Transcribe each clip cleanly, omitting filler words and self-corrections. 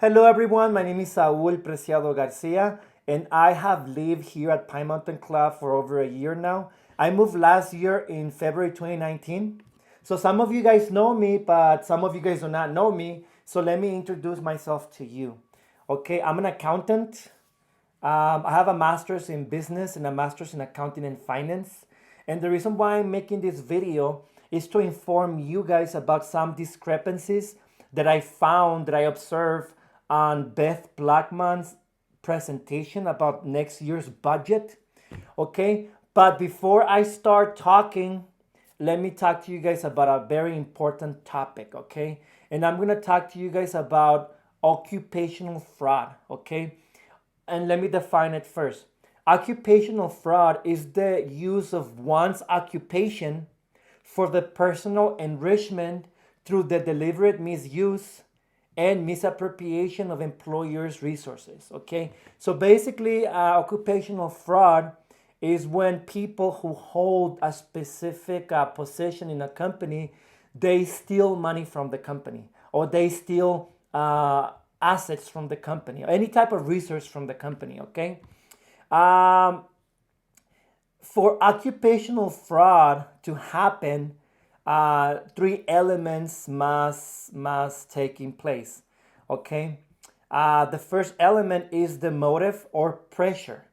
Hello everyone, my name is Saul Preciado Garcia and I have lived here at Pine Mountain Club for over a year now. I moved last year in February 2019. So some of you guys know me, but some of you guys do not know me. So let me introduce myself to you. Okay, I'm an accountant. I have a master's in business and a master's in accounting and finance. And the reason why I'm making this video is to inform you guys about some discrepancies that I found, that I observed on Beth Blackman's presentation about next year's budget. Okay, but before I start talking, let me talk to you guys about a very important topic. Okay, and I'm gonna talk to you guys about occupational fraud. Okay, and let me define it first. Occupational fraud is the use of one's occupation for the personal enrichment through the deliberate misuse and misappropriation of employers' resources. Okay, so basically, occupational fraud is when people who hold a specific position in a company, they steal money from the company, or they steal assets from the company, or any type of resource from the company. Okay, um, for occupational fraud to happen, three elements must take in place. Okay, the first element is the motive or pressure.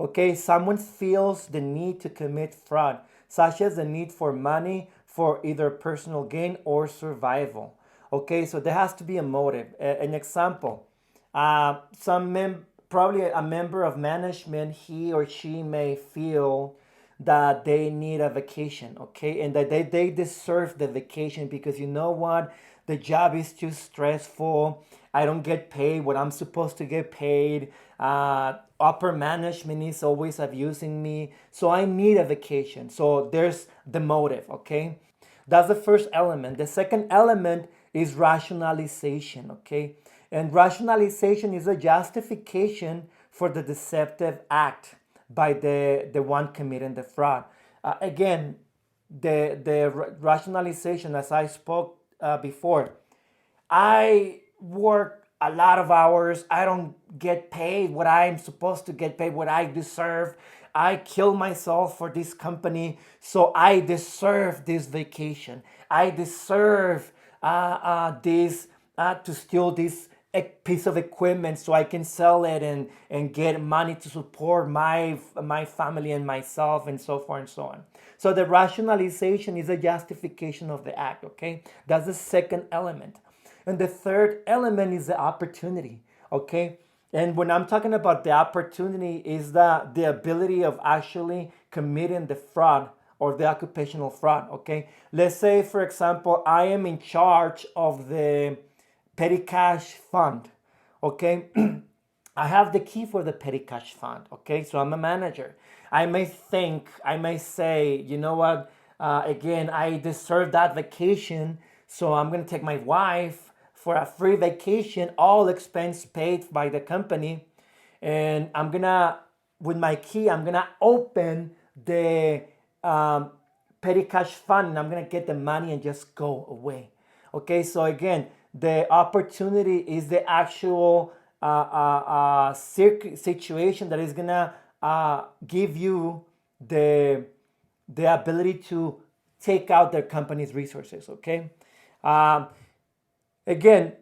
Okay, someone feels the need to commit fraud, such as the need for money for either personal gain or survival. Okay, so there has to be a motive. An example: probably a member of management, he or she may feel that they need a vacation, okay, and that they deserve the vacation because you know what, the job is too stressful. I don't get paid what I'm supposed to get paid. Upper management is always abusing me, so I need a vacation. So there's the motive. Okay, that's the first element. The second element is rationalization. Okay, and rationalization is a justification for the deceptive act by the one committing the fraud. Again, the rationalization, as I spoke before, I work a lot of hours. I don't get paid what I'm supposed to get paid, what I deserve. I kill myself for this company, so I deserve this vacation. I deserve this to steal this piece of equipment so I can sell it and get money to support my family and myself and so forth and so on. So the rationalization is a justification of the act. Okay, that's the second element. And the third element is the opportunity. Okay, and when I'm talking about the opportunity, is the ability of actually committing the fraud or the occupational fraud. Okay, let's say for example I am in charge of the petty cash fund. Okay, I have the key for the petty cash fund. Okay, so I'm a manager. I may say, you know what, again, I deserve that vacation, so I'm gonna take my wife for a free vacation, all expense paid by the company, and I'm gonna, with my key, I'm gonna open the petty cash fund, and I'm gonna get the money and just go away. Okay, so again, the opportunity is the actual situation that is gonna give you the ability to take out their company's resources. Okay, um, again,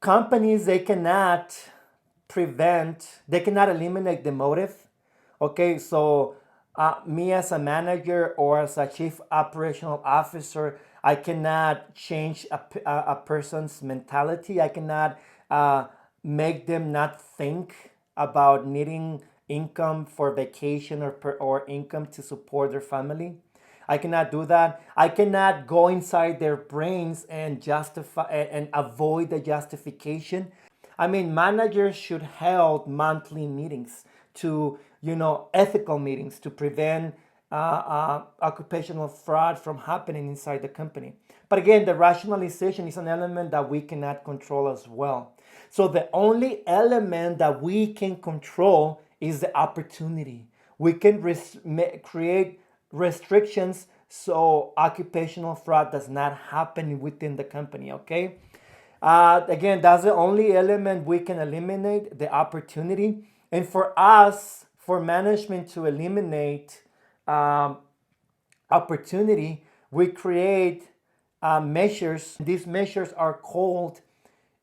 companies, they cannot eliminate the motive. Okay, so me as a manager or as a chief operational officer, I cannot change a person's mentality. I cannot make them not think about needing income for vacation or income to support their family. I cannot do that. I cannot go inside their brains and justify and avoid the justification. I mean, managers should hold monthly meetings to, ethical meetings to prevent occupational fraud from happening inside the company. But again, the rationalization is an element that we cannot control as well. So the only element that we can control is the opportunity. We can create restrictions so occupational fraud does not happen within the company. Okay, Again, that's the only element we can eliminate, the opportunity. And for us, for management to eliminate um, opportunity, we create measures. These measures are called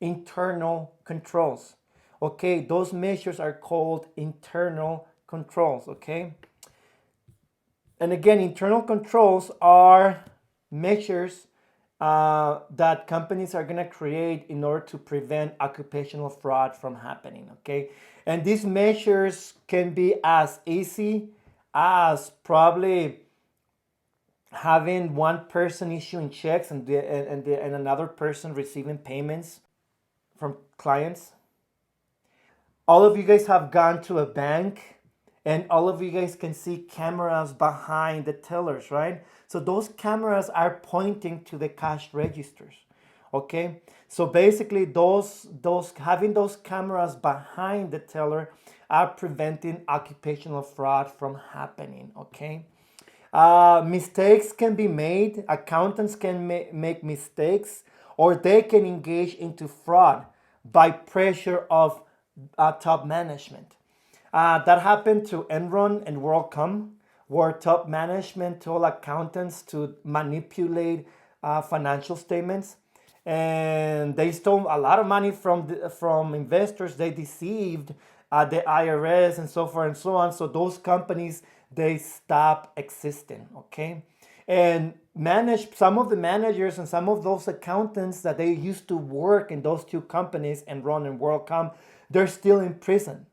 internal controls. Okay, those measures are called internal controls. Okay, and again, internal controls are measures that companies are going to create in order to prevent occupational fraud from happening. Okay, and these measures can be as easy as probably having one person issuing checks and another person receiving payments from clients. All of you guys have gone to a bank and all of you guys can see cameras behind the tellers, right? So those cameras are pointing to the cash registers. Okay? So basically those having those cameras behind the teller are preventing occupational fraud from happening. Okay? Mistakes can be made. Accountants can make mistakes, or they can engage into fraud by pressure of top management. That happened to Enron and WorldCom, where top management told accountants to manipulate financial statements, and they stole a lot of money from investors. They deceived the IRS and so forth and so on. So those companies, they stop existing. Okay, and manage some of the managers and some of those accountants that they used to work in those two companies, Enron and WorldCom, they're still in prison.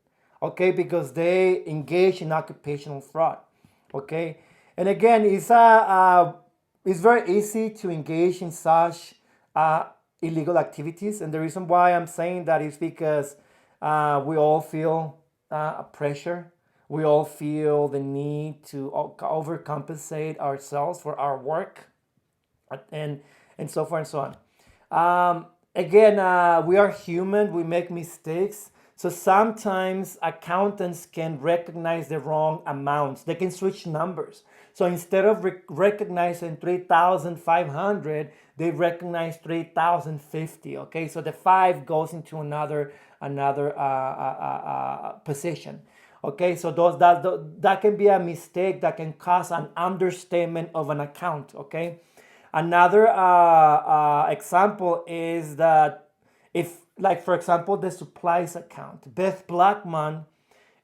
Okay, because they engage in occupational fraud. Okay, and again, it's very easy to engage in such illegal activities, and the reason why I'm saying that is because we all feel pressure. We all feel the need to overcompensate ourselves for our work, and so forth and so on. Again, we are human. We make mistakes. So sometimes accountants can recognize the wrong amounts. They can switch numbers. So instead of recognizing 3,500, they recognize 3,050. Okay, so the 5 goes into another position. Okay, so that can be a mistake that can cause an understatement of an account. Okay, another example is that if, like for example, the supplies account, Beth Blackman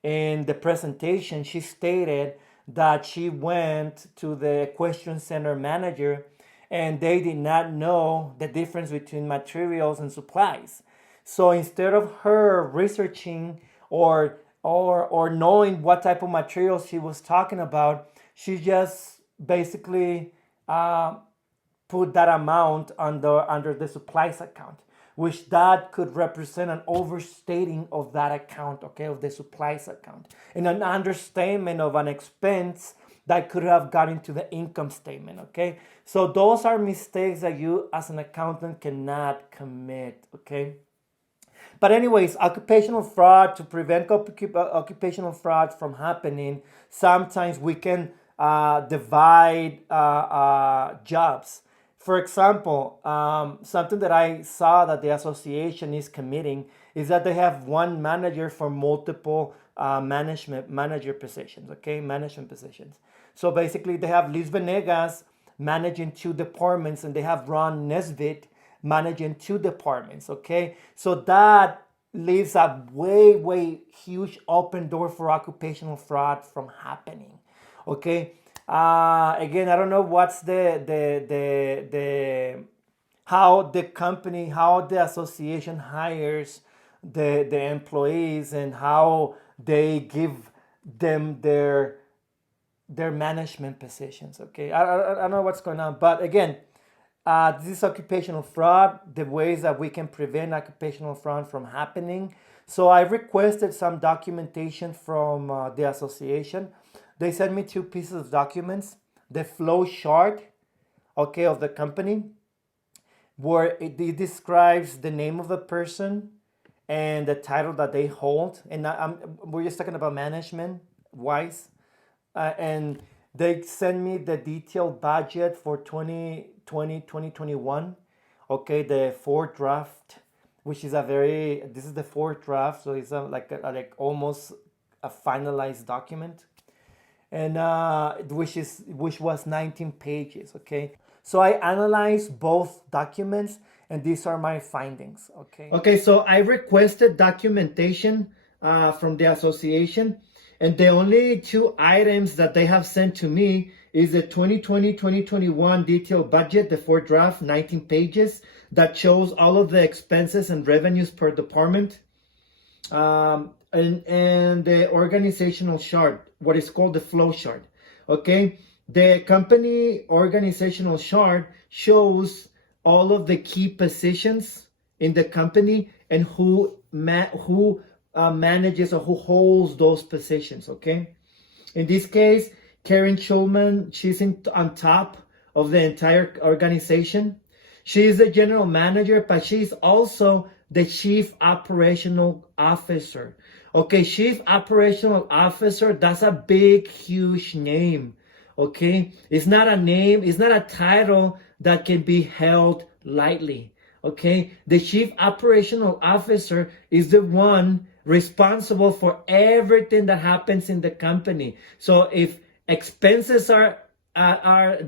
in the presentation, she stated that she went to the question center manager and they did not know the difference between materials and supplies. So instead of her researching or knowing what type of materials she was talking about, she just basically put that amount under the supplies account, which that could represent an overstating of that account, okay, of the supplies account, and an understatement of an expense that could have got into the income statement, okay? So those are mistakes that you as an accountant cannot commit, okay? But anyways, occupational fraud, to prevent occupational fraud from happening, sometimes we can divide jobs. For example, something that I saw that the association is committing is that they have one manager for multiple manager positions, okay, management positions. So basically, they have Liz Venegas managing 2 departments, and they have Ron Nesbitt managing 2 departments, okay? So that leaves a way huge open door for occupational fraud from happening, okay? Again, I don't know what's the how the company, how the association hires the employees and how they give them their management positions, okay? I don't know what's going on, but again, this is occupational fraud, the ways that we can prevent occupational fraud from happening. So I requested some documentation from the association. They sent me 2 pieces of documents, the flow chart, okay, of the company, where it describes the name of the person and the title that they hold. And we're just talking about management wise. And they send me the detailed budget for 2020, 2021. okay, the fourth draft, which is a very, this is the fourth draft, so it's like almost a finalized document, and which was 19 pages, okay. So I analyzed both documents, and these are my findings, okay. Okay, so I requested documentation from the association, and the only two items that they have sent to me is the 2020-2021 detailed budget, the fourth draft, 19 pages, that shows all of the expenses and revenues per department, and the organizational chart, what is called the flow chart, okay. The company organizational chart shows all of the key positions in the company and who manages or who holds those positions, okay. In this case, Karen Schulman, she's on top of the entire organization. She's the general manager, but she's also the chief operational officer. Okay, chief operational officer, that's a big, huge name. Okay, it's not a name, it's not a title that can be held lightly. Okay, the chief operational officer is the one responsible for everything that happens in the company. So if expenses are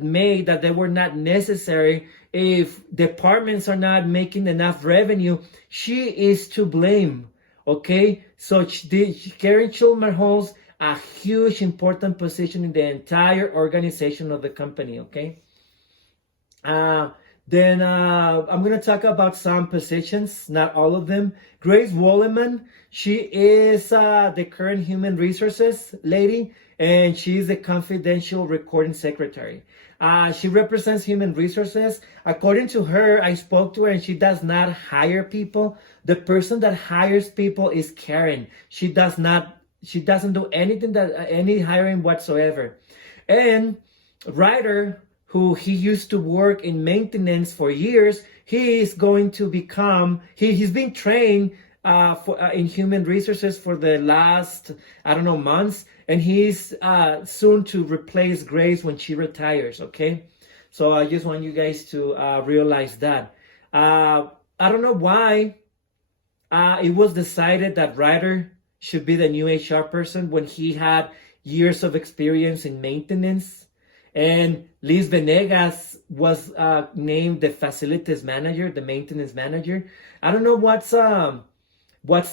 made that they were not necessary, if departments are not making enough revenue, she is to blame. Okay, so Karen Schulman holds a huge important position in the entire organization of the company, okay? Then I'm going to talk about some positions, not all of them. Grace Wolleman, she is the current human resources lady, and she's the confidential recording secretary. She represents human resources. According to her, I spoke to her, and she does not hire people. The person that hires people is Karen. She doesn't do any hiring whatsoever. And Ryder, who he used to work in maintenance for years, he is going to become, he's been trained in human resources for the last, months, and he's soon to replace Grace when she retires, okay? So I just want you guys to realize that. I don't know why it was decided that Ryder should be the new HR person when he had years of experience in maintenance. And Liz Venegas was named the facilities manager, the maintenance manager. I don't know what's the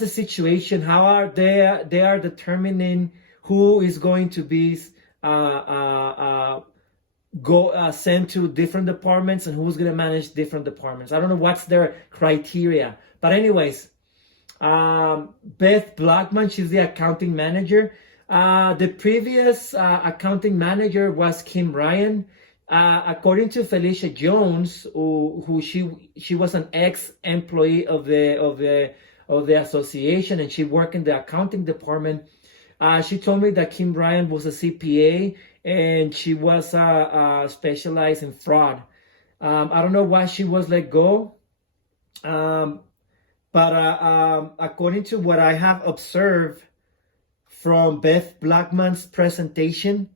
situation. How are they are determining who is going to be sent to different departments and who's going to manage different departments. I don't know what's their criteria. But anyways, Beth Blackman, she's the accounting manager. The previous accounting manager was Kim Ryan. According to Felicia Jones, who she was an ex-employee of the association, and she worked in the accounting department. She told me that Kim Ryan was a CPA, and she was specialized in fraud. I don't know why she was let go. But according to what I have observed from Beth Blackman's presentation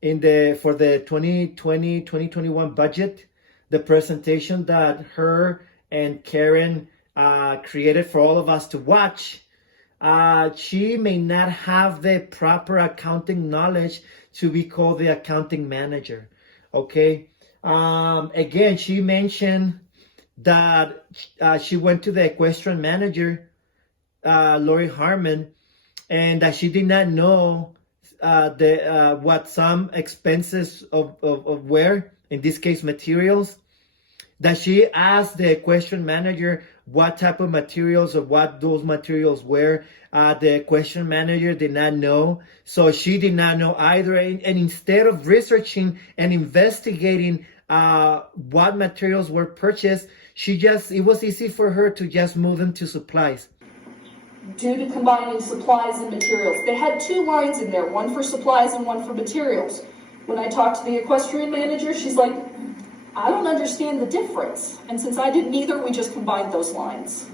for the 2020-2021 budget, the presentation that her and Karen created for all of us to watch, she may not have the proper accounting knowledge to be called the accounting manager. Okay. Again, she mentioned that she went to the equestrian manager, Lori Harmon, and that she did not know what some expenses of were, in this case materials, that she asked the equestrian manager what type of materials or what those materials were. The equestrian manager did not know, so she did not know either. And instead of researching and investigating what materials were purchased, it was easy for her to just move them to supplies. Due to combining supplies and materials. They had two lines in there, one for supplies and one for materials. When I talked to the equestrian manager, she's like, I don't understand the difference. And since I didn't either, we just combined those lines.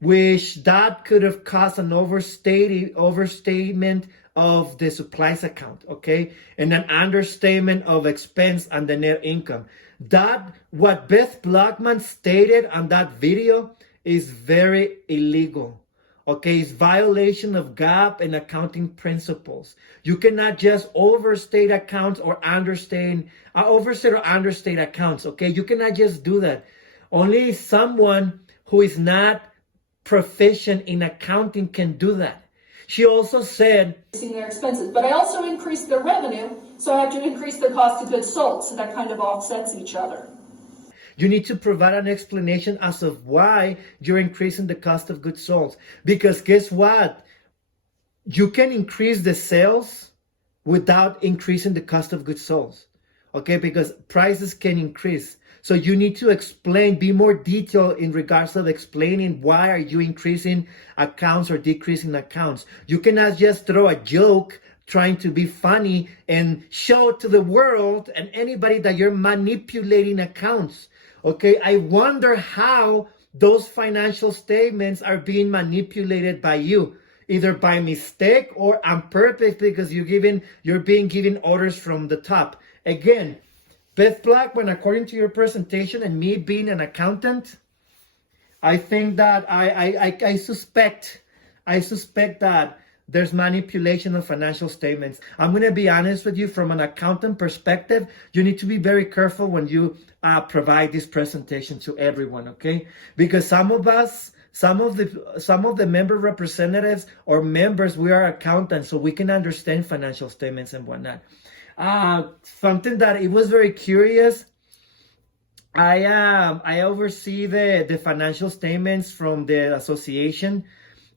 Which that could have caused an overstatement of the supplies account, okay? And an understatement of expense and the net income. That what Beth Blackman stated on that video is very illegal. Okay, it's violation of GAAP and accounting principles. You cannot just overstate accounts or understate, overstate or understate accounts. Okay, you cannot just do that. Only someone who is not proficient in accounting can do that. She also said, increasing their expenses, but I also increased their revenue, so I have to increase their cost of goods sold, so that kind of offsets each other. you need to provide an explanation as of why you're increasing the cost of goods sold. Because guess what? You can increase the sales without increasing the cost of goods sold. Okay, because prices can increase. So you need to explain, be more detailed in regards of explaining why are you increasing accounts or decreasing accounts. You cannot just throw a joke trying to be funny and show to the world and anybody that you're manipulating accounts. Okay, I wonder how those financial statements are being manipulated by you, either by mistake or on purpose, because you're being given orders from the top. Again, Beth Blackman, according to your presentation and me being an accountant, I think that I suspect that there's manipulation of financial statements. I'm going to be honest with you, from an accountant perspective, you need to be very careful when you provide this presentation to everyone, okay? Because some of the member representatives or members, we are accountants, so we can understand financial statements and whatnot. Something that it was very curious. I oversee the financial statements from the association,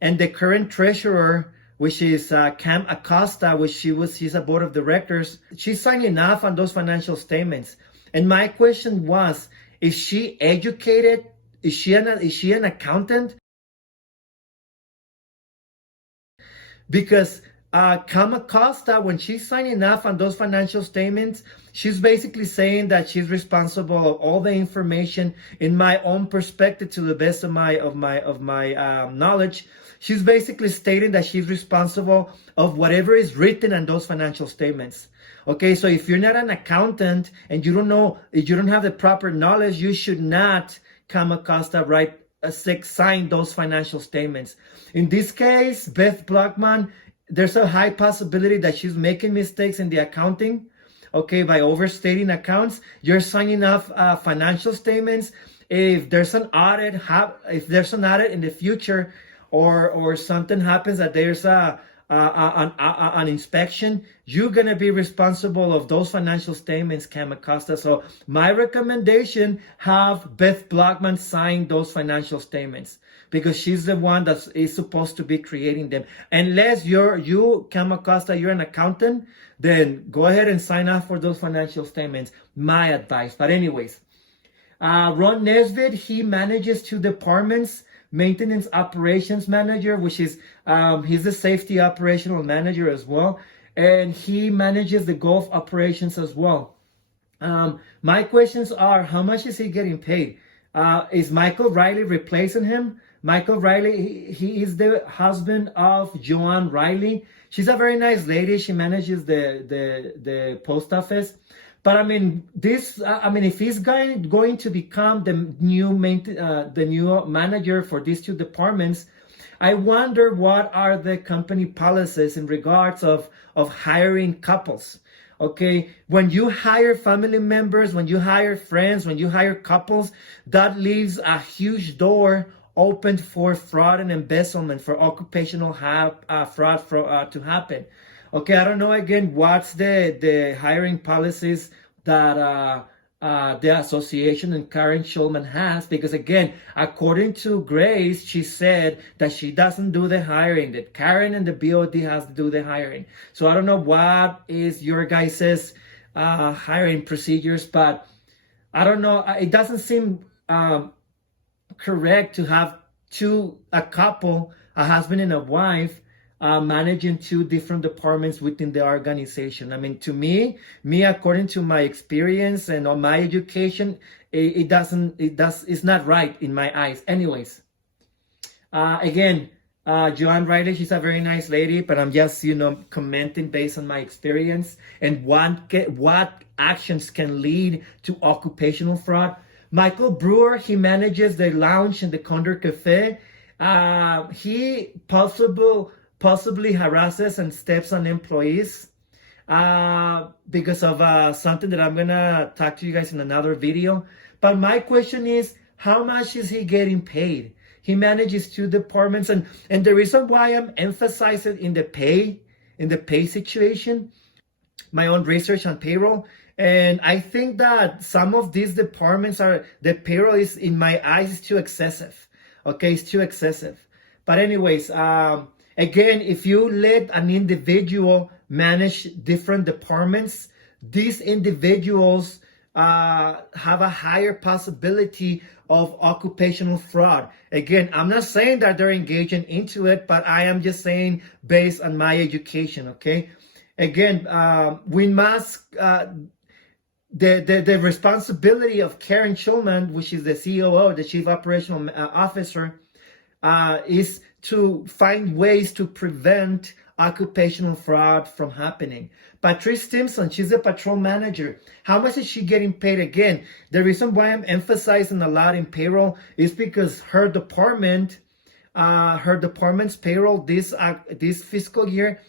and the current treasurer, which is Cam Acosta, she's a board of directors. She's signing off on those financial statements. And my question was, is she educated? Is she an accountant? Because Cam Acosta, when she's signing off on those financial statements, she's basically saying that she's responsible of all the information. In my own perspective, to the best of my knowledge, she's basically stating that she's responsible of whatever is written on those financial statements. Okay, so if you're not an accountant and you don't know, if you don't have the proper knowledge, you should not, Cam Acosta, sign those financial statements. In this case, Beth Blackman, there's a high possibility that she's making mistakes in the accounting, okay, by overstating accounts. You're signing off financial statements. If there's an audit, in the future, or something happens that there's an inspection, you're gonna be responsible of those financial statements, Cam Acosta. So my recommendation, have Beth Blackman sign those financial statements, because she's the one that is supposed to be creating them. Unless you, Cam Acosta, you're an accountant, then go ahead and sign off for those financial statements. My advice. But anyways, Ron Nesbitt, he manages 2 departments. Maintenance operations manager, which is he's the safety operational manager as well, and he manages the golf operations as well. My questions are, how much is he getting paid? Is Michael Riley replacing him? Michael Riley, he is the husband of Joanne Riley. She's a very nice lady. She manages the post office. But I mean, if he's going to become the new manager for these 2 departments, I wonder what are the company policies in regards of hiring couples. Okay, when you hire family members, when you hire friends, when you hire couples, that leaves a huge door open for fraud and embezzlement, for occupational fraud to happen. Okay, I don't know again what's the hiring policies that the association and Karen Schulman has, because again, according to Grace, she said that she doesn't do the hiring, that Karen and the BOD has to do the hiring. So I don't know what is your guys' hiring procedures, but I don't know. It doesn't seem correct to have a couple, a husband and a wife, managing 2 different departments within the organization. I mean, to me, according to my experience and on my education, it's not right in my eyes. Anyways, again, Joanne Riley, she's a very nice lady, but I'm just, commenting based on my experience and what actions can lead to occupational fraud. Michael Brewer, he manages the lounge in the Condor Cafe. He possibly harasses and steps on employees because of something that I'm gonna talk to you guys in another video. But my question is, how much is he getting paid? He manages two departments, and the reason why I'm emphasizing in the pay situation, my own research on payroll, and I think that some of these departments the payroll is, in my eyes, is too excessive. Okay, it's too excessive. But anyways, again, if you let an individual manage different departments, these individuals have a higher possibility of occupational fraud. Again, I'm not saying that they're engaging into it, but I am just saying based on my education, okay? Again, we must, the responsibility of Karen Schulman, which is the COO, the Chief Operational Officer, is to find ways to prevent occupational fraud from happening. Patrice Stimson, she's a patrol manager. How much is she getting paid? Again, the reason why I'm emphasizing a lot in payroll is because her department's payroll this fiscal year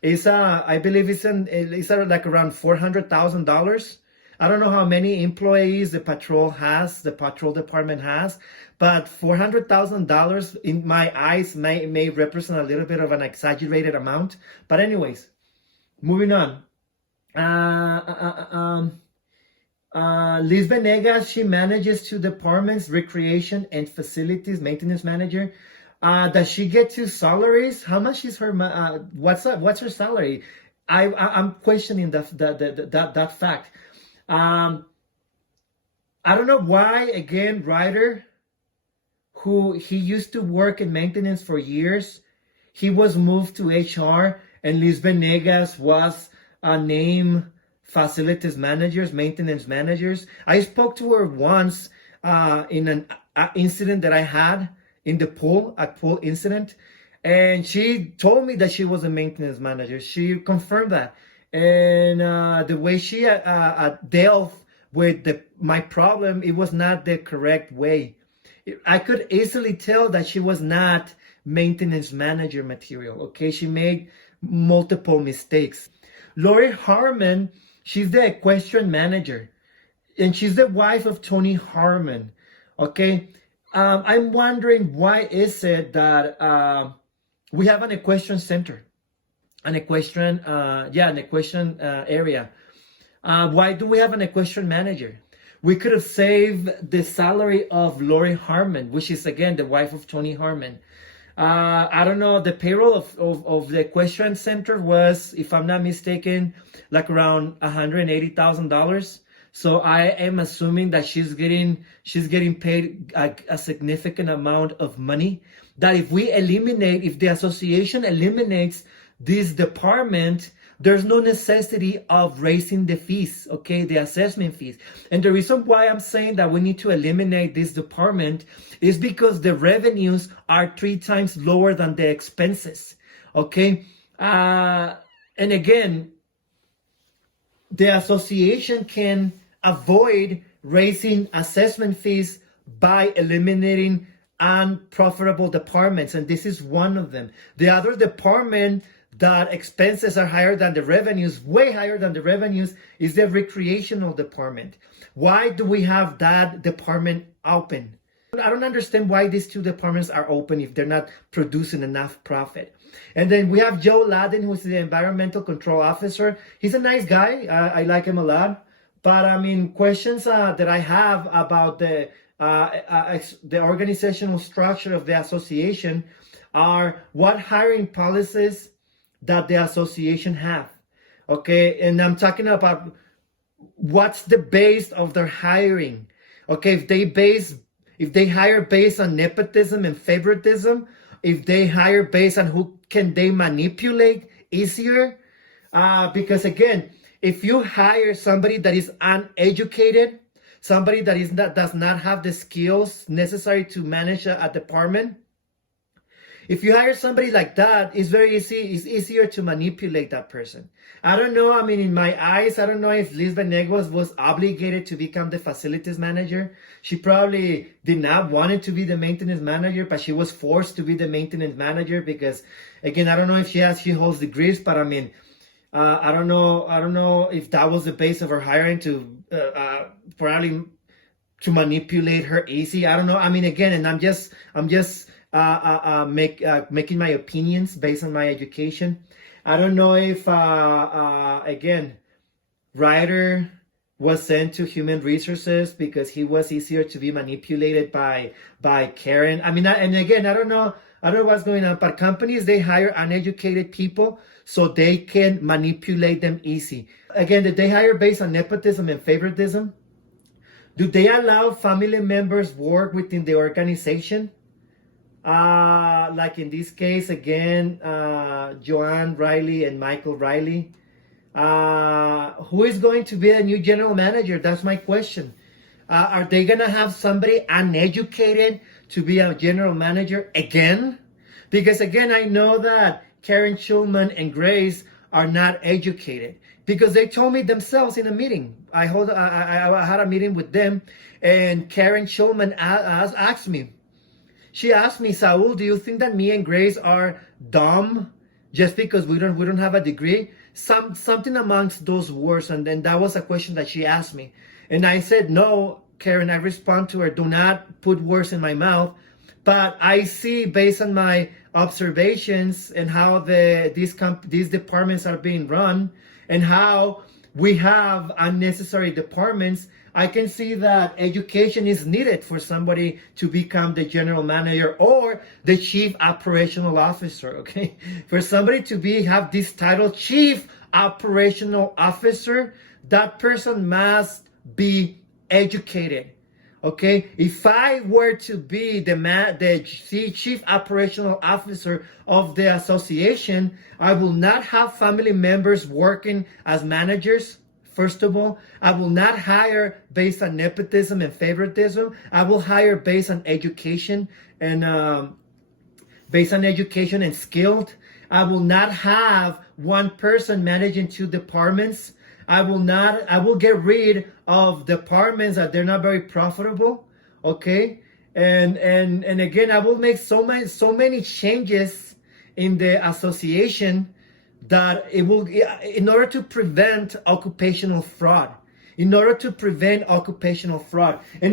is I believe it's like around $400,000. I don't know how many employees the patrol department has, but $400,000 in my eyes may represent a little bit of an exaggerated amount. But anyways, moving on. Liz Venegas, she manages two departments, recreation and facilities maintenance manager. Does she get two salaries? How much is her? What's her salary? I'm questioning that fact. I don't know why. Again, Ryder, who he used to work in maintenance for years, he was moved to HR, and Liz Venegas was named facilities managers, maintenance managers. I spoke to her once in an incident that I had in the pool, a pool incident, and she told me that she was a maintenance manager. She confirmed that, and the way she dealt with my problem, it was not the correct way. I could easily tell that she was not maintenance manager material. Okay, she made multiple mistakes. Lori Harmon, she's the equestrian manager, and she's the wife of Tony Harmon. Okay, I'm wondering, why is it that we have an equestrian center, an equestrian area? Why do we have an equestrian manager? We could have saved the salary of Lori Harmon, which is, again, the wife of Tony Harmon. I don't know, the payroll of the equestrian center was, if I'm not mistaken, like around $180,000. So I am assuming that she's getting paid a significant amount of money. That if the association eliminates this department, there's no necessity of raising the fees, okay, the assessment fees. And the reason why I'm saying that we need to eliminate this department is because the revenues are 3 times lower than the expenses, okay? And again, the association can avoid raising assessment fees by eliminating unprofitable departments, and this is one of them. The other department that expenses are higher than the revenues, way higher than the revenues, is the recreational department. Why do we have that department open? I don't understand why these two departments are open if they're not producing enough profit. And then we have Joe Ladden, who's the environmental control officer. He's a nice guy. I like him a lot. But I mean, questions that I have about the organizational structure of the association are, what hiring policies that the association have, okay? And I'm talking about what's the base of their hiring, okay? If they hire based on nepotism and favoritism, if they hire based on who can they manipulate easier, because again, if you hire somebody that is uneducated, somebody that does not have the skills necessary to manage a department, If you hire somebody like that, it's very easy. It's easier to manipulate that person. I don't know. I mean, in my eyes, I don't know if Liz Venegas was obligated to become the facilities manager. She probably did not want it to be the maintenance manager, but she was forced to be the maintenance manager because, again, I don't know if she holds degrees, but I mean, I don't know if that was the base of her hiring to probably to manipulate her easy. I don't know. I mean, again, and I'm just making my opinions based on my education. I don't know if again, Ryder was sent to human resources because he was easier to be manipulated by Karen. I mean, and again, I don't know what's going on, but companies, they hire uneducated people so they can manipulate them easy. Again, did they hire based on nepotism and favoritism? Do they allow family members work within the organization? Like in this case, again, Joanne Riley and Michael Riley. Who is going to be a new general manager? That's my question. Are they going to have somebody uneducated to be a general manager again? Because again, I know that Karen Schulman and Grace are not educated because they told me themselves in a meeting. I had a meeting with them, and Karen Schulman asked me. She asked me, Saul, do you think that me and Grace are dumb just because we don't have a degree? Something amongst those words, and then that was a question that she asked me, and I said, no, Karen. I respond to her, do not put words in my mouth, but I see based on my observations and how these departments are being run and how we have unnecessary departments, I can see that education is needed for somebody to become the general manager or the chief operational officer, okay? For somebody to have this title, chief operational officer, that person must be educated, okay? If I were to be the chief operational officer of the association, I will not have family members working as managers. First of all, I will not hire based on nepotism and favoritism. I will hire based on education and skilled. I will not have one person managing two departments. I will get rid of departments that they're not very profitable. Okay. And again, I will make so many changes in the association that it will, in order to prevent occupational fraud. And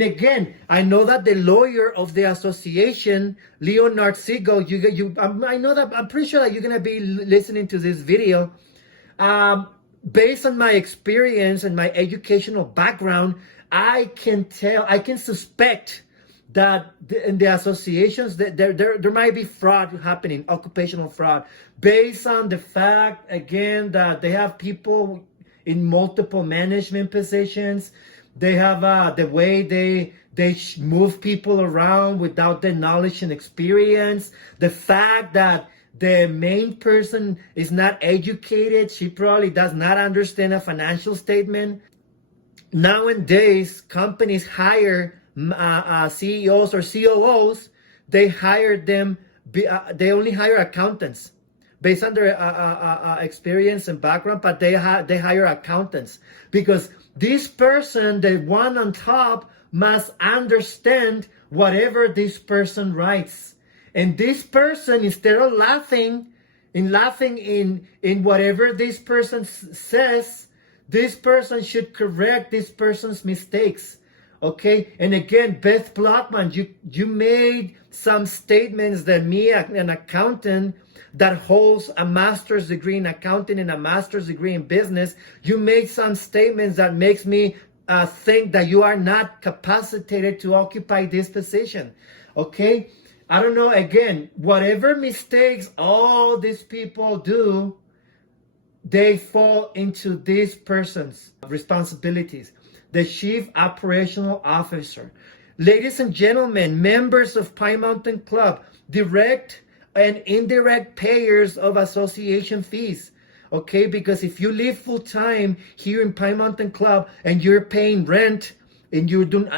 again, I know that the lawyer of the association, Leonard Siegel, I'm pretty sure that you're going to be listening to this video. Based on my experience and my educational background, I can suspect that in the associations that there might be fraud happening, occupational fraud, based on the fact, again, that they have people in multiple management positions. They have the way they move people around without the knowledge and experience. The fact that the main person is not educated, she probably does not understand a financial statement. Nowadays, companies hire CEOs or COOs. They only hire accountants based on their experience and background, but they hire accountants because this person, the one on top, must understand whatever this person writes. And this person, instead of laughing in whatever this person says, this person should correct this person's mistakes. Okay, and again, Beth Blockman, you made some statements that me, an accountant that holds a master's degree in accounting and a master's degree in business, you made some statements that makes me think that you are not capacitated to occupy this position. Okay, I don't know. Again, whatever mistakes all these people do, they fall into this person's responsibilities. The chief operational officer. Ladies and gentlemen, members of Pine Mountain Club, direct and indirect payers of association fees. Okay, because if you live full time here in Pine Mountain Club and you're paying rent and you do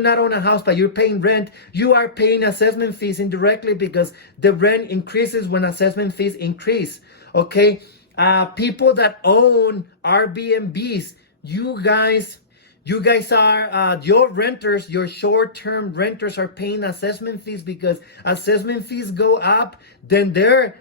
not own a house, but you're paying rent, you are paying assessment fees indirectly because the rent increases when assessment fees increase. Okay, people that own Airbnbs, you guys are your renters, your short-term renters are paying assessment fees because assessment fees go up, then their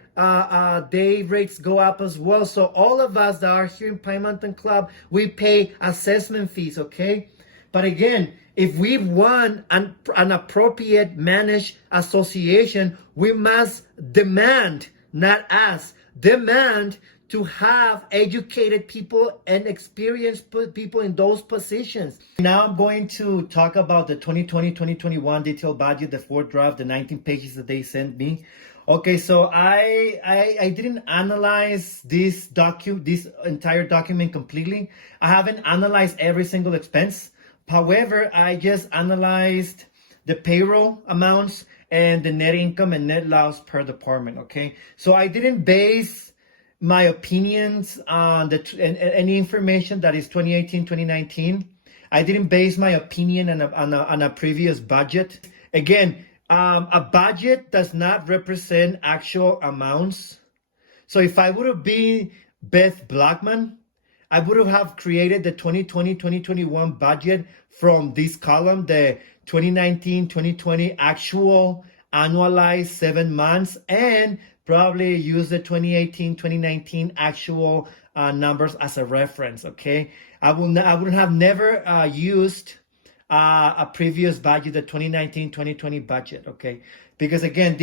day rates go up as well. So all of us that are here in Pine Mountain Club, we pay assessment fees, okay? But again, if we want an appropriate managed association, we must demand, not ask, demand to have educated people and experienced people in those positions. Now I'm going to talk about the 2020-2021 detailed budget, the fourth draft, the 19 pages that they sent me. Okay, so I didn't analyze this entire document completely. I haven't analyzed every single expense. However, I just analyzed the payroll amounts and the net income and net loss per department, okay? So I didn't base my opinions on any information that is 2018, 2019. I didn't base my opinion on a previous budget. Again, a budget does not represent actual amounts. So if I would have been Beth Blackman, I would have created the 2020-2021 budget from this column, the 2019-2020 actual annualized 7 months, and probably use the 2018-2019 actual numbers as a reference, okay? I would have never used a previous budget, the 2019-2020 budget, okay? Because again,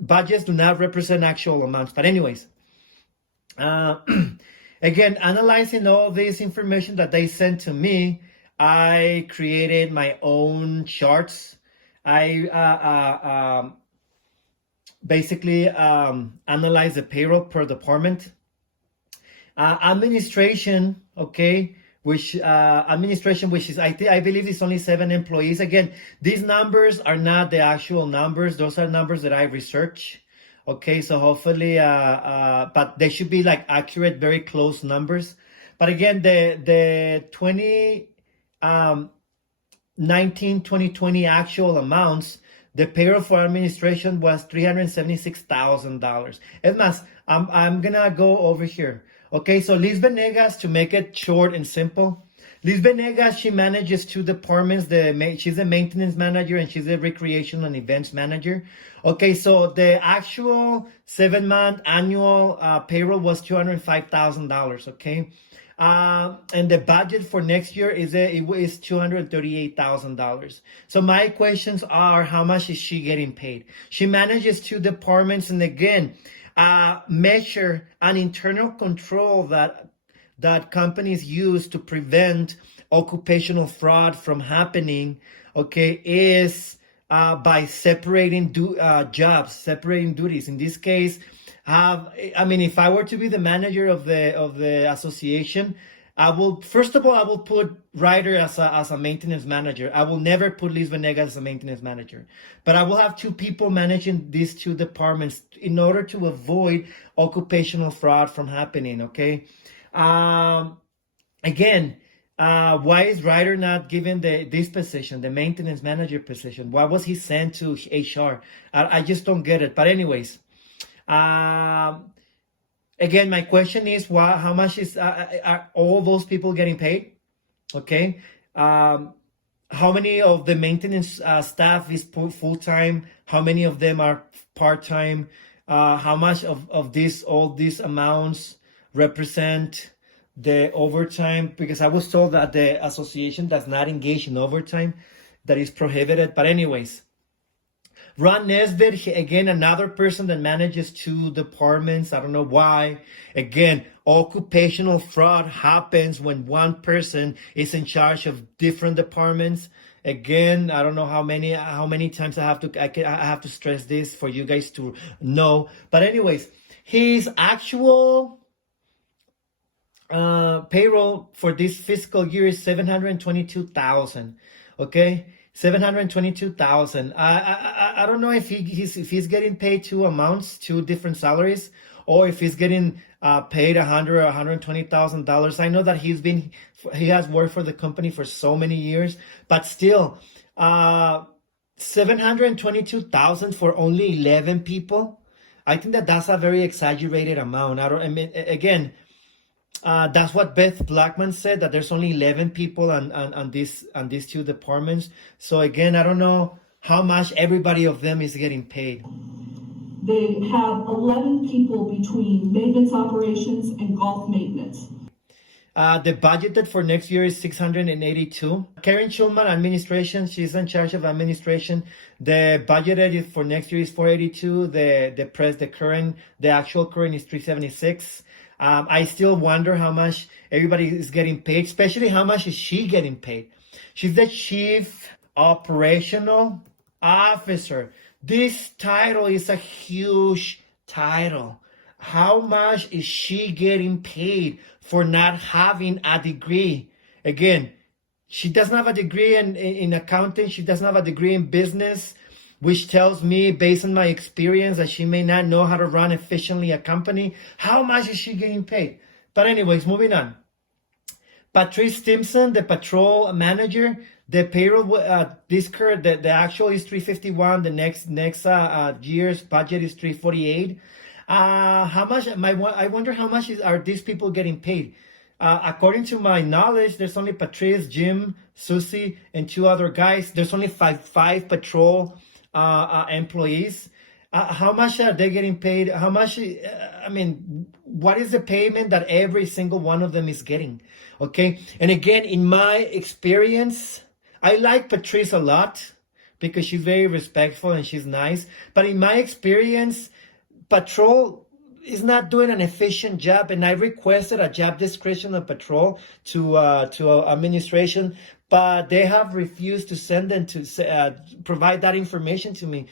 budgets do not represent actual amounts. But anyways, again, analyzing all this information that they sent to me, I created my own charts. I basically analyze the payroll per department. Administration, okay, which is, I believe it's only 7 employees. Again, these numbers are not the actual numbers. Those are numbers that I research. Okay, so hopefully, but they should be like accurate, very close numbers. But again, the 2019-2020 actual amounts, the payroll for administration was $376,000. Es más, I'm gonna go over here. Okay, so Liz Venegas, to make it short and simple, Liz Venegas, she manages 2 departments. She's a maintenance manager and she's a recreation and events manager. Okay, so the actual 7-month annual payroll was $205,000. Okay, and the budget for next year is $238,000. So my questions are, how much is she getting paid? She manages 2 departments, and again, measure an internal control that companies use to prevent occupational fraud from happening, okay, is by separating jobs, separating duties. In this case, if I were to be the manager of the association, I will put Ryder as a maintenance manager. I will never put Liz Venegas as a maintenance manager. But I will have 2 people managing these 2 departments in order to avoid occupational fraud from happening, okay? Again, why is Ryder not given this position, the maintenance manager position? Why was he sent to HR? I just don't get it. But anyways, again, my question is, how much are all those people getting paid? Okay. How many of the maintenance staff is full-time? How many of them are part-time? How much of all these amounts represent the overtime? Because I was told that the association does not engage in overtime, that is prohibited. But anyways, Ron Nesbitt, again, another person that manages 2 departments. I don't know why. Again, occupational fraud happens when one person is in charge of different departments. Again, I don't know how many times I have to stress this for you guys to know. But anyways, his actual payroll for this fiscal year is $722,000. Okay. $722,000. I don't know if he's getting paid 2 amounts, 2 different salaries, or if he's getting paid $100,000 or $120,000. I know that he has worked for the company for so many years, but still, $722,000 for only 11 people. I think that that's a very exaggerated amount. I mean, again, that's what Beth Blackman said, that there's only 11 people on these two departments. So again, I don't know how much everybody of them is getting paid. They have 11 people between maintenance operations and golf maintenance. The budgeted for next year is 682. Karen Schulman, administration, she's in charge of administration. The budgeted for next year is 482. The actual current is 376. I still wonder how much everybody is getting paid, especially how much is she getting paid. She's the chief operational officer. This title is a huge title. How much is she getting paid for not having a degree? Again, she doesn't have a degree in accounting. She doesn't have a degree in business, which tells me, based on my experience, that she may not know how to run efficiently a company. How much is she getting paid? But anyways, moving on. Patrice Stimson, the patrol manager, the payroll, the actual is 351. The next year's budget is 348. How much? I wonder how much are these people getting paid? According to my knowledge, there's only Patrice, Jim, Susie, and two other guys. There's only five patrol employees. How much are they getting paid? How much? I mean, what is the payment that every single one of them is getting? Okay, and again, in my experience, I like Patrice a lot because she's very respectful and she's nice. But in my experience, patrol is not doing an efficient job, and I requested a job description of patrol to administration, but they have refused to send them to provide that information to me,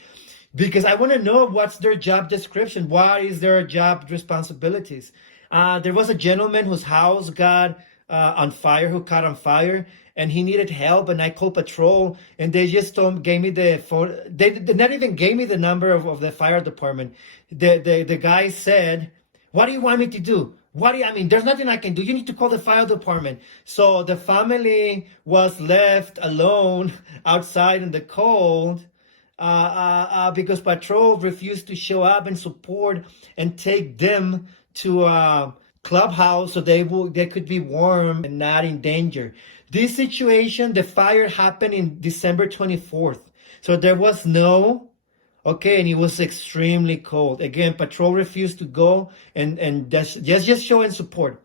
because I want to know what's their job description. What is their job responsibilities? There was a gentleman whose house got on fire, who caught on fire, and he needed help, and I called patrol, and they just gave me the phone. They not even gave me the number of the fire department. The guy said, "What do you want me to do? I mean, there's nothing I can do. You need to call the fire department." So the family was left alone outside in the cold because patrol refused to show up and support and take them to a clubhouse so they could be warm and not in danger. This situation, the fire happened in December 24th. So there was snow, okay, and it was extremely cold. Again, patrol refused to go and just showing support.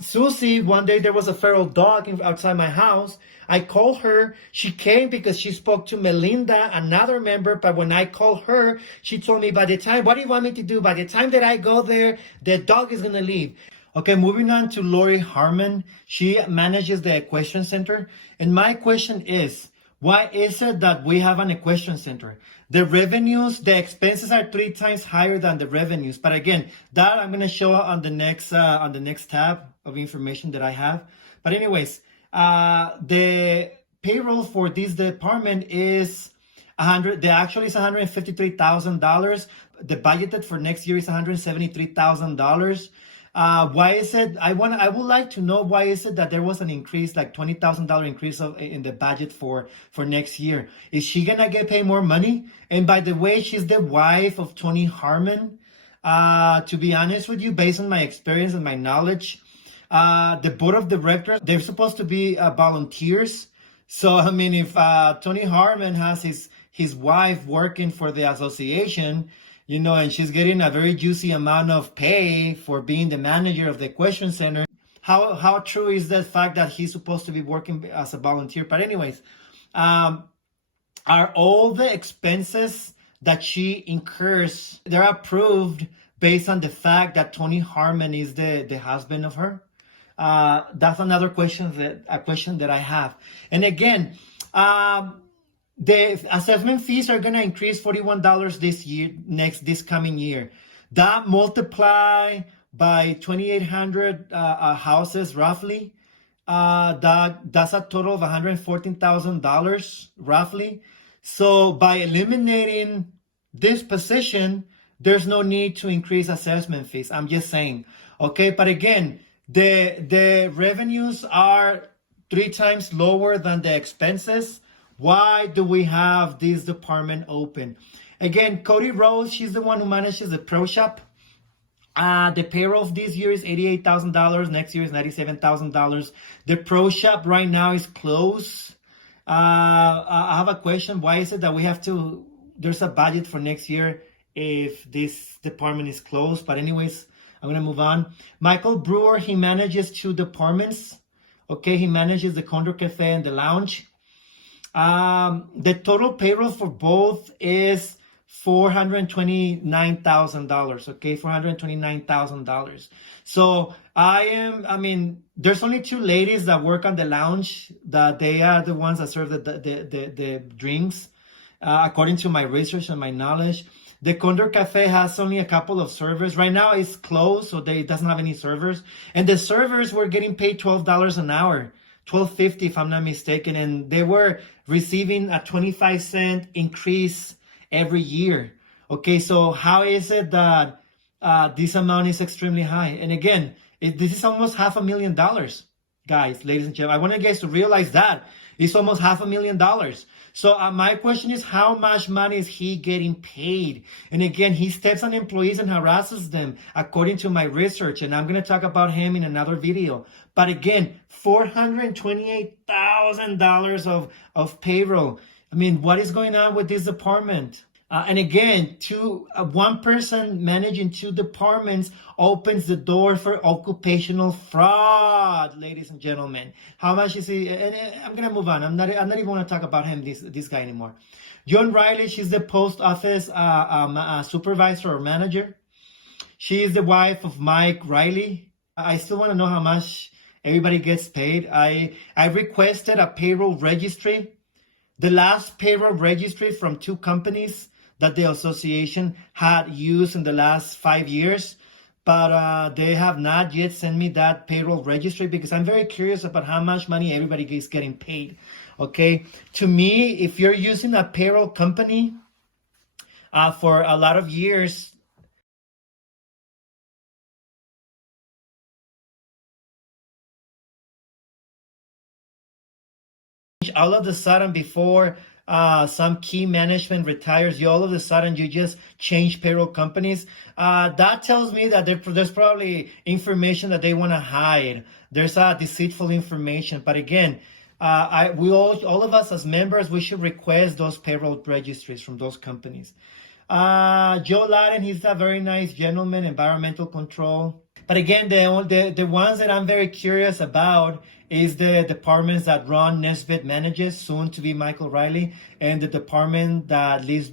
Susie, one day there was a feral dog outside my house. I called her. She came because she spoke to Melinda, another member. But when I called her, she told me, what do you want me to do? By the time that I go there, the dog is going to leave. Okay, moving on to Lori Harmon. She manages the equestrian center. And my question is, why is it that we have an equestrian center? The revenues, the expenses are 3 times higher than the revenues. But again, that I'm going to show on the next tab of information that I have. But anyways, the payroll for this department is actually is $153,000. The budgeted for next year is $173,000. Why is it? I would like to know why is it that there was an increase, like $20,000 increase in the budget for next year. Is she gonna get paid more money? And by the way, she's the wife of Tony Harmon. To be honest with you, based on my experience and my knowledge, the board of directors, they're supposed to be volunteers. So I mean, if Tony Harmon has his wife working for the association, you know, and she's getting a very juicy amount of pay for being the manager of the equestrian center, how true is that fact that he's supposed to be working as a volunteer? But anyways, are all the expenses that she incurs, they're approved based on the fact that Tony Harmon is the husband of her? That's another question that I have. And again, the assessment fees are going to increase $41 this coming year. That multiply by 2,800 houses roughly. That's a total of $114,000 roughly. So by eliminating this position, there's no need to increase assessment fees. I'm just saying, okay? But again, the revenues are 3 times lower than the expenses. Why do we have this department open? Again, Cody Rose, she's the one who manages the pro shop. The payroll of this year is $88,000. Next year is $97,000. The pro shop right now is closed. I have a question. Why is it that we have to, there's a budget for next year if this department is closed? But anyways, I'm going to move on. Michael Brewer, he manages 2 departments. Okay, he manages the Condor Cafe and the lounge. The total payroll for both is $429,000. Okay, $429,000. So there's only 2 ladies that work on the lounge, that they are the ones that serve the drinks, according to my research and my knowledge. The Condor Cafe has only a couple of servers. Right now it's closed, so it doesn't have any servers. And the servers were getting paid $12 an hour, $12.50 if I'm not mistaken. And they were receiving a 25-cent increase every year. Okay, so how is it that this amount is extremely high? And again, this is almost $500,000, guys, ladies and gentlemen. I want you guys to realize that. It's almost $500,000. So my question is, how much money is he getting paid? And again, he steps on employees and harasses them, according to my research. And I'm going to talk about him in another video. But again, $428,000 of payroll. I mean, what is going on with this department? And again, one person managing 2 departments opens the door for occupational fraud, ladies and gentlemen. How much is he? And I'm gonna move on. I'm not even gonna talk about him, this guy anymore. John Riley, she's the post office supervisor or manager. She is the wife of Mike Riley. I still want to know how much everybody gets paid. I requested a payroll registry. The last payroll registry from 2 companies that the association had used in the last 5 years, but they have not yet sent me that payroll registry, because I'm very curious about how much money everybody is getting paid. Okay, to me, if you're using a payroll company for a lot of years, all of a sudden, before some key management retires, all of a sudden you just change payroll companies. That tells me that there's probably information that they want to hide. There's deceitful information. But again, all of us as members, we should request those payroll registries from those companies. Joe Ladden, he's a very nice gentleman, environmental control. But again, the ones that I'm very curious about is the departments that Ron Nesbitt manages, soon to be Michael Riley, and the departments that Liz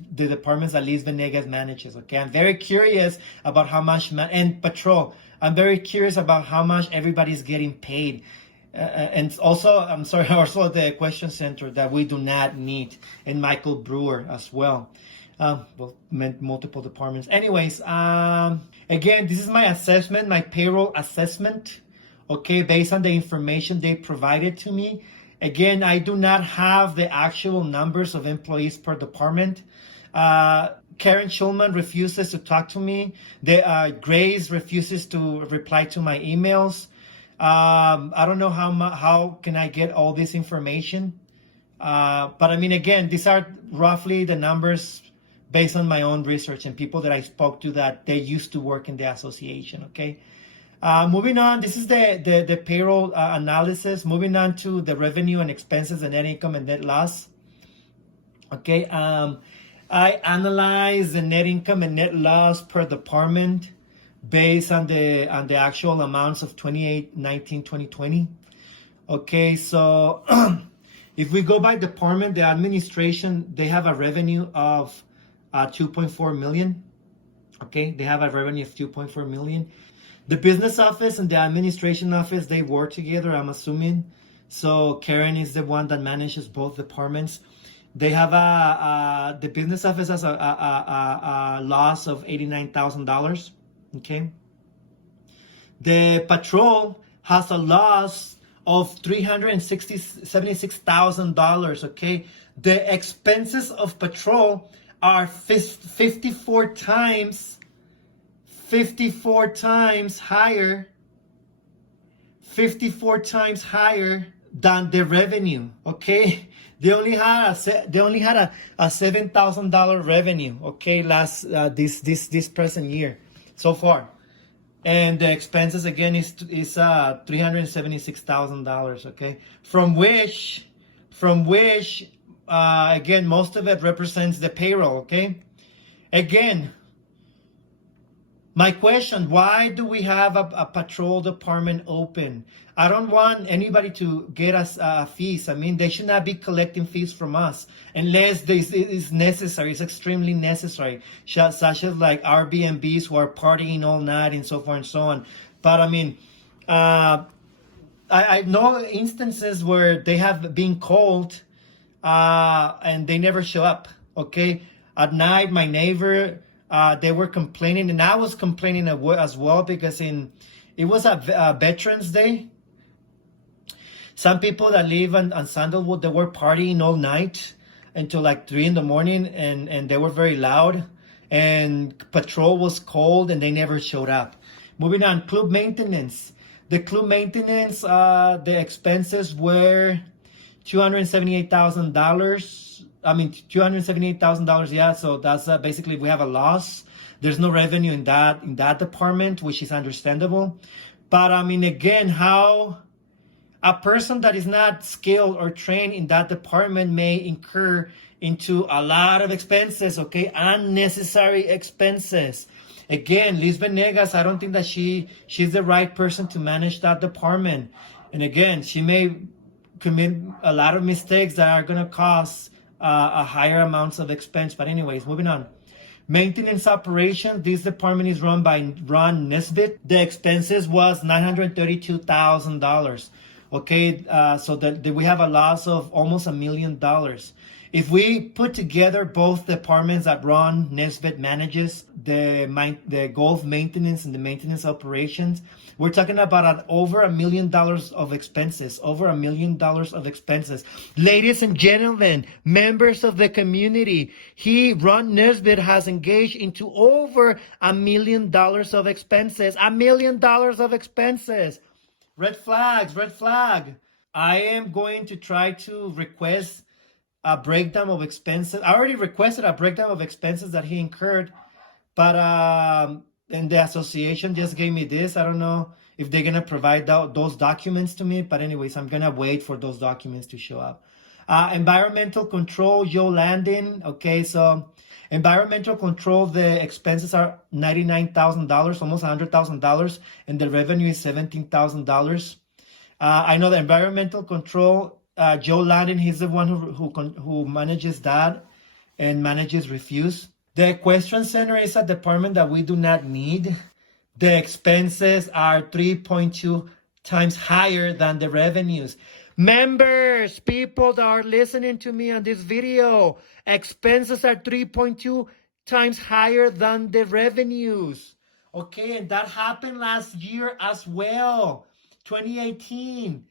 Venegas manages. Okay, I'm very curious about how much, and patrol. I'm very curious about how much everybody's getting paid. And also, I'm sorry, also the question center that we do not need, and Michael Brewer as well. Multiple departments. Anyways, again, this is my assessment, my payroll assessment, okay, based on the information they provided to me. Again, I do not have the actual numbers of employees per department. Karen Schulman refuses to talk to me. Grace refuses to reply to my emails. I don't know how can I get all this information. But I mean, again, these are roughly the numbers based on my own research and people that I spoke to that they used to work in the association, okay? Moving on, this is the payroll analysis. Moving on to the revenue and expenses and net income and net loss. Okay, I analyze the net income and net loss per department based on the actual amounts of 2019, 2020. Okay, so if we go by department, the administration, they have a revenue of 2.4 million. Okay, they have a revenue of 2.4 million. The business office and the administration office, they work together, I'm assuming. So Karen is the one that manages both departments. They have the business office has a loss of $89,000. Okay. The patrol has a loss of $376,000. Okay. The expenses of patrol are 54 times 54 times higher, 54 times higher than the revenue. Okay, they only had a $7,000 revenue. Okay, last this present year so far, and the expenses again is $376,000. Okay, from which again most of it represents the payroll. Okay, again. My question, why do we have a patrol department open? I don't want anybody to get us fees. I mean, they should not be collecting fees from us unless this is necessary. It's extremely necessary, such as like Airbnbs who are partying all night and so forth and so on. But I mean, I know instances where they have been called and they never show up. Okay, at night, my neighbor. They were complaining, and I was complaining as well because it was a Veterans Day. Some people that live on Sandalwood, they were partying all night until like 3 in the morning, and they were very loud. And patrol was called, and they never showed up. Moving on, club maintenance. The club maintenance, the expenses were $278,000. I mean, $278,000. Yeah, so that's basically we have a loss. There's no revenue in that department, which is understandable. But I mean, again, how a person that is not skilled or trained in that department may incur into a lot of expenses. Okay, unnecessary expenses. Again, Liz Venegas, I don't think that she's the right person to manage that department. And again, she may commit a lot of mistakes that are gonna cost a higher amounts of expense. But anyways, moving on. Maintenance operations. This department is run by Ron Nesbitt. The expenses was $932,000. Okay, so that we have a loss of almost $1 million. If we put together both departments that Ron Nesbitt manages, the golf maintenance and the maintenance operations, we're talking about over $1 million of expenses. Over $1 million of expenses. Ladies and gentlemen, members of the community, Ron Nesbitt has engaged into over $1 million of expenses. $1 million of expenses. Red flags, red flag. I am going to try to request a breakdown of expenses. I already requested a breakdown of expenses that he incurred, but and the association just gave me this. I don't know if they're gonna provide those documents to me, but anyways, I'm gonna wait for those documents to show up. Environmental control, Joe Landon. Okay, so environmental control, the expenses are $99,000, almost $100,000, and the revenue is $17,000. I know the environmental control. Joe Landon, he's the one who manages that and manages refuse. The Equestrian Center is a department that we do not need. The expenses are 3.2 times higher than the revenues. Members, people that are listening to me on this video, expenses are 3.2 times higher than the revenues. Okay, and that happened last year as well, 2018.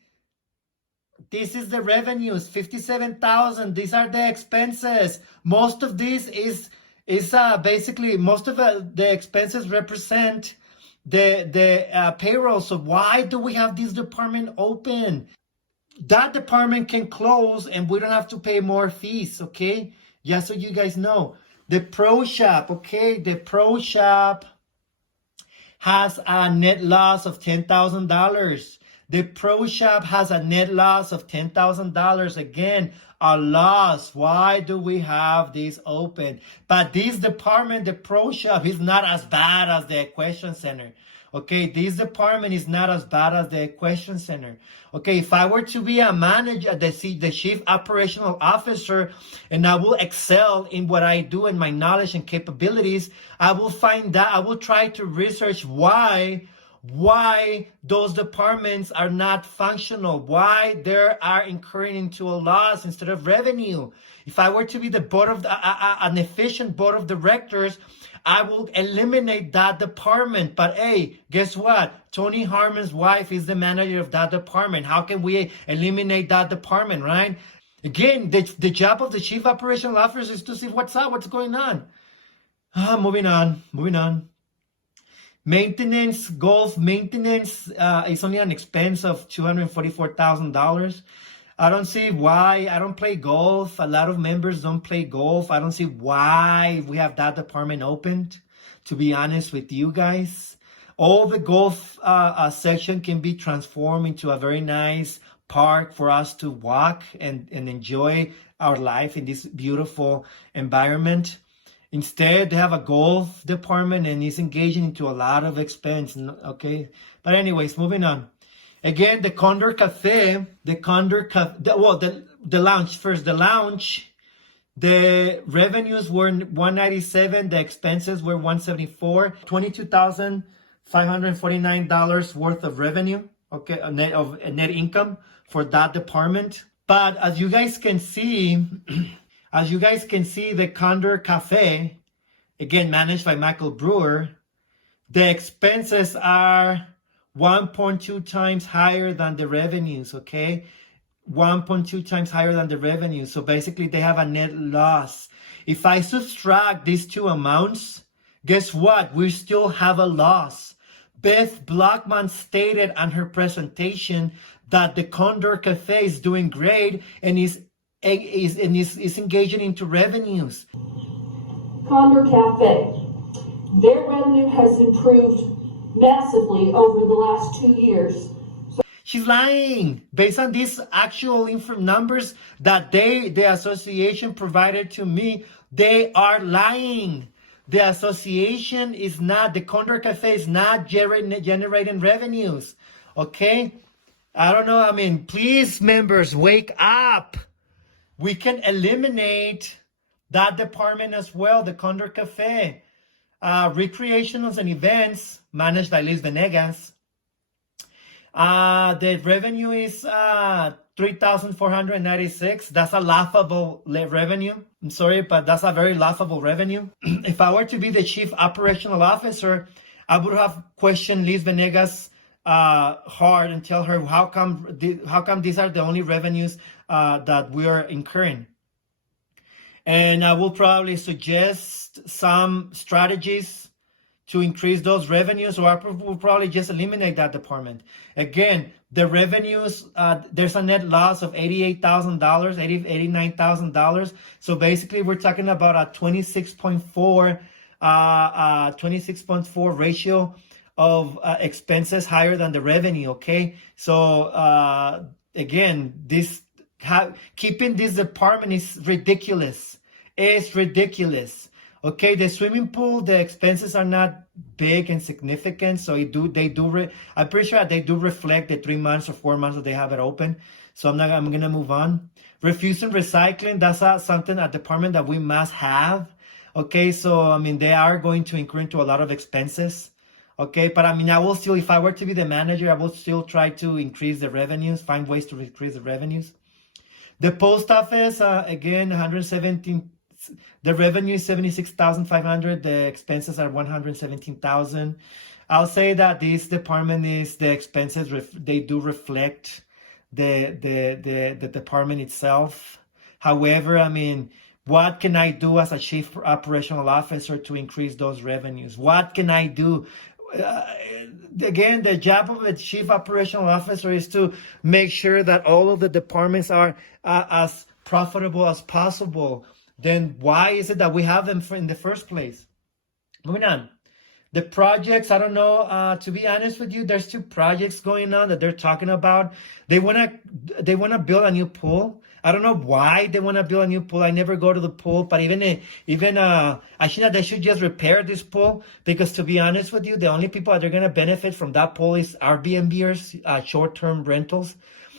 This is the revenues, 57,000. These are the expenses. Most of this is basically most of the expenses represent the payroll. So why do we have this department open? That department can close and we don't have to pay more fees. Okay, just so you guys know. The pro shop. Okay, the pro shop has a net loss of $10,000. The pro shop has a net loss of $10,000. Again, a loss. Why do we have this open? But this department, the pro shop, is not as bad as the Equestrian Center. Okay, this department is not as bad as the Equestrian Center. Okay, if I were to be a manager, the chief operational officer, and I will excel in what I do and my knowledge and capabilities, I will find that, I will try to research why those departments are not functional, why they are incurring into a loss instead of revenue. If I were to be the board of an efficient board of directors, I will eliminate that department. But hey, guess what? Tony Harmon's wife is the manager of that department. How can we eliminate that department, right? Again, the job of the chief operational officer is to see what's up, what's going on. Moving on. Maintenance, golf maintenance is only an expense of $244,000. I don't see why. I don't play golf. A lot of members don't play golf. I don't see why we have that department opened, to be honest with you guys. All the golf section can be transformed into a very nice park for us to walk and enjoy our life in this beautiful environment. Instead, they have a golf department and it's engaging into a lot of expense. Okay, but anyways, moving on. Again, the Condor Cafe, the lounge first. The lounge, the revenues were 197, the expenses were 174, $22,549 worth of revenue. Okay, net income for that department. But as you guys can see, the Condor Cafe, again managed by Michael Brewer, the expenses are 1.2 times higher than the revenues, okay? 1.2 times higher than the revenues. So basically they have a net loss. If I subtract these two amounts, guess what? We still have a loss. Beth Blockman stated on her presentation that the Condor Cafe is doing great and is engaging into revenues. Condor Cafe, their revenue has improved massively over the last 2 years. She's lying. Based on these actual numbers that the association provided to me, they are lying. The association is not, the Condor Cafe is not generating revenues. Okay? I don't know. I mean, please, members, wake up. We can eliminate that department as well, the Condor Cafe. Recreationals and events managed by Liz Venegas. The revenue is $3,496. That's a laughable revenue. I'm sorry, but that's a very laughable revenue. If I were to be the chief operational officer, I would have questioned Liz Venegas hard and tell her how come these are the only revenues that we are incurring. And I will probably suggest some strategies to increase those revenues, or I will probably just eliminate that department. Again, the revenues, there's a net loss of $88,000, $89,000. So basically, we're talking about a 26.4 ratio of expenses higher than the revenue. Okay, so again, keeping this department is ridiculous. It's ridiculous. Okay, the swimming pool, the expenses are not big and significant, so I'm pretty sure they do reflect the 3 months or 4 months that they have it open. So I'm gonna move on. Refuse and recycling, that's a department that we must have. Okay, so I mean they are going to incur into a lot of expenses. Okay, but I mean I will still, if I were to be the manager, I will still try to increase the revenues, find ways to increase the revenues. The post office, again, 117. The revenue is $76,500. The expenses are $117,000. I'll say that this department is the expenses. They do reflect the department itself. However, I mean, what can I do as a chief operational officer to increase those revenues? What can I do? Again, the job of a chief operational officer is to make sure that all of the departments are as profitable as possible. Then why is it that we have them in the first place? Moving on. The projects, I don't know, to be honest with you, there's 2 projects going on that they're talking about. They wanna build a new pool. I don't know why they want to build a new pool. I never go to the pool, but I think that they should just repair this pool, because to be honest with you, the only people that are going to benefit from that pool is Airbnbers, short-term rentals,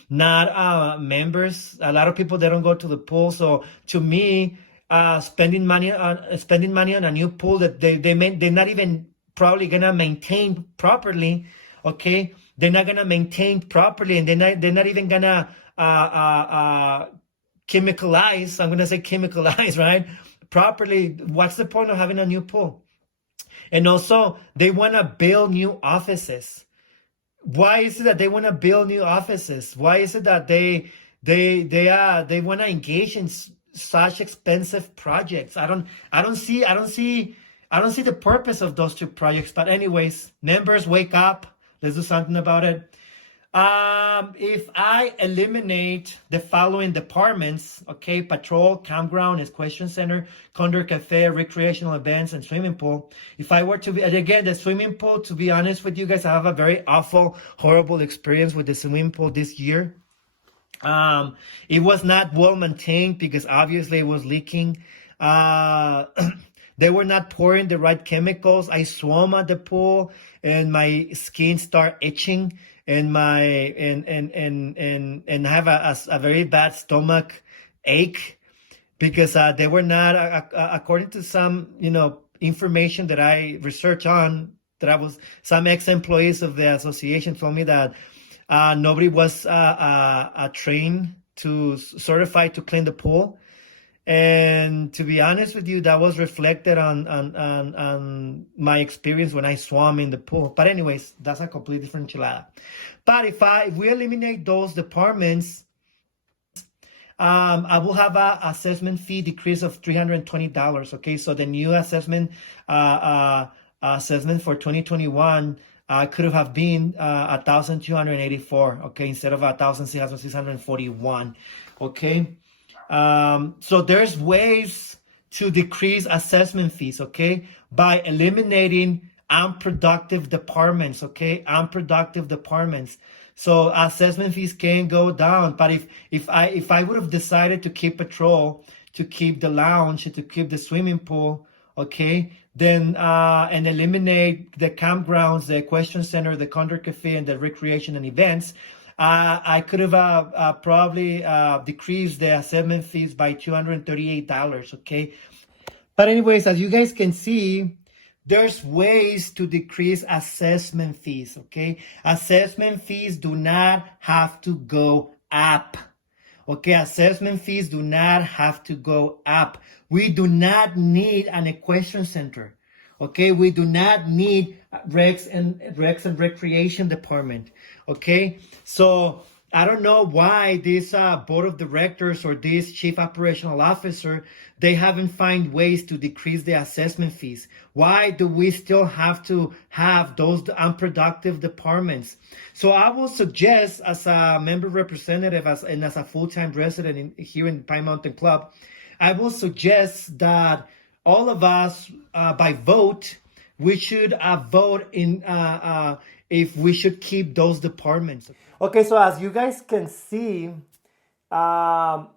not members. A lot of people, they don't go to the pool. So to me, spending money on a new pool that they're not even probably gonna maintain properly. Okay, they're not gonna maintain properly, and they're not even gonna chemicalize. I'm gonna say chemicalize, right? Properly. What's the point of having a new pool? And also, they want to build new offices. Why is it that they want to build new offices? Why is it that they want to engage in such expensive projects? I don't see I don't see the purpose of those two projects. But anyways, members, wake up. Let's do something about it. If I eliminate the following departments, okay, patrol, campground, question center, condo cafe, recreational events, and swimming pool. If I were to be, and again, the swimming pool, to be honest with you guys, I have a very awful, horrible experience with the swimming pool this year. It was not well maintained because obviously it was leaking. They were not pouring the right chemicals. I swam at the pool and my skin started itching and and I have a very bad stomach ache because they were not according to some information that I researched on, that I was, some ex-employees of the association told me that nobody was trained to certified to clean the pool. And to be honest with you, that was reflected on my experience when I swam in the pool. But anyways, that's a completely different enchilada. But if we eliminate those departments, I will have a assessment fee decrease of $320. Okay, so the new assessment assessment for 2021 could have been 1,284. Okay, instead of 1,641. Okay. So there's ways to decrease assessment fees, okay, by eliminating unproductive departments, okay, unproductive departments. So assessment fees can go down, but if I would have decided to keep patrol, to keep the lounge, to keep the swimming pool, okay, then and eliminate the campgrounds, the question center, the condo cafe, and the recreation and events, I could have probably decreased the assessment fees by $238, okay? But anyways, as you guys can see, there's ways to decrease assessment fees, okay? Assessment fees do not have to go up, okay? Assessment fees do not have to go up. We do not need an equestrian center, okay? We do not need Recs and Recreation Department, okay? So I don't know why this board of directors or this chief operational officer, they haven't found ways to decrease the assessment fees. Why do we still have to have those unproductive departments? So I will suggest, as a member representative and as a full-time resident here in Pine Mountain Club, I will suggest that all of us, by vote, we should vote in if we should keep those departments. Okay, so as you guys can see, I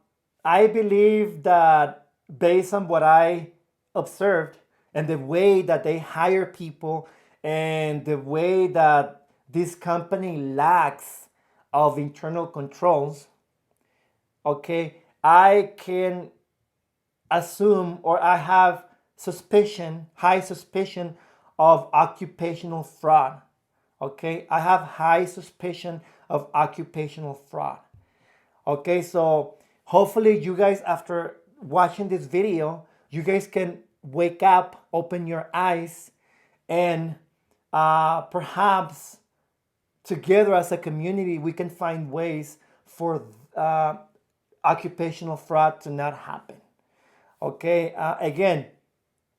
believe that based on what I observed and the way that they hire people and the way that this company lacks of internal controls, okay, I can assume, or I have suspicion, high suspicion of occupational fraud. Okay, I have high suspicion of occupational fraud. Okay, so hopefully you guys, after watching this video, you guys can wake up, open your eyes, and perhaps together as a community, we can find ways for occupational fraud to not happen. Okay, again,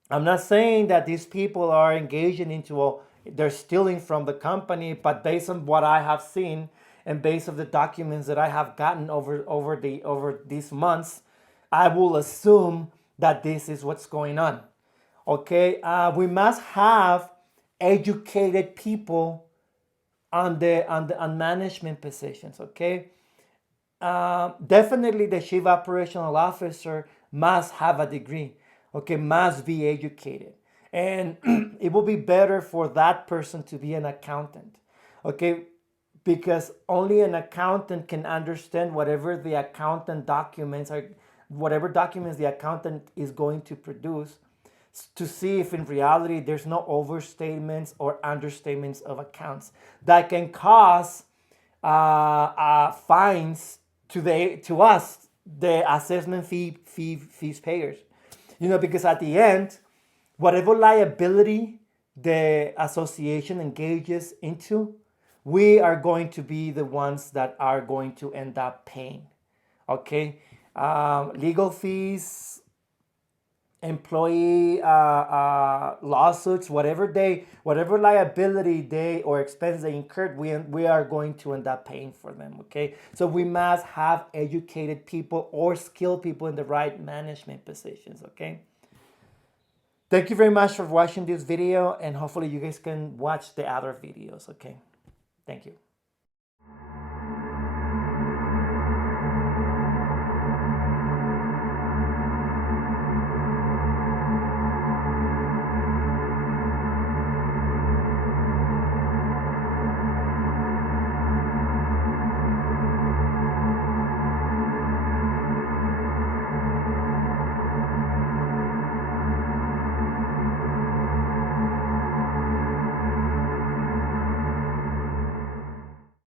I'm not saying that these people are engaging into they're stealing from the company, but based on what I have seen and based on the documents that I have gotten over these months, I will assume that this is what's going on. Okay, we must have educated people on management positions. Okay, definitely the chief operational officer must have a degree. Okay, must be educated. And it will be better for that person to be an accountant, okay? Because only an accountant can understand whatever the accountant documents are, whatever documents the accountant is going to produce, to see if in reality there's no overstatements or understatements of accounts that can cause fines to us, the assessment fees payers. You know, because at the end, whatever liability the association engages into, we are going to be the ones that are going to end up paying. Okay? Legal fees employee lawsuits, whatever liability they or expense they incurred, we are going to end up paying for them. Okay, so we must have educated people or skilled people in the right management positions. Okay, thank you very much for watching this video, and hopefully you guys can watch the other videos. Okay, thank you.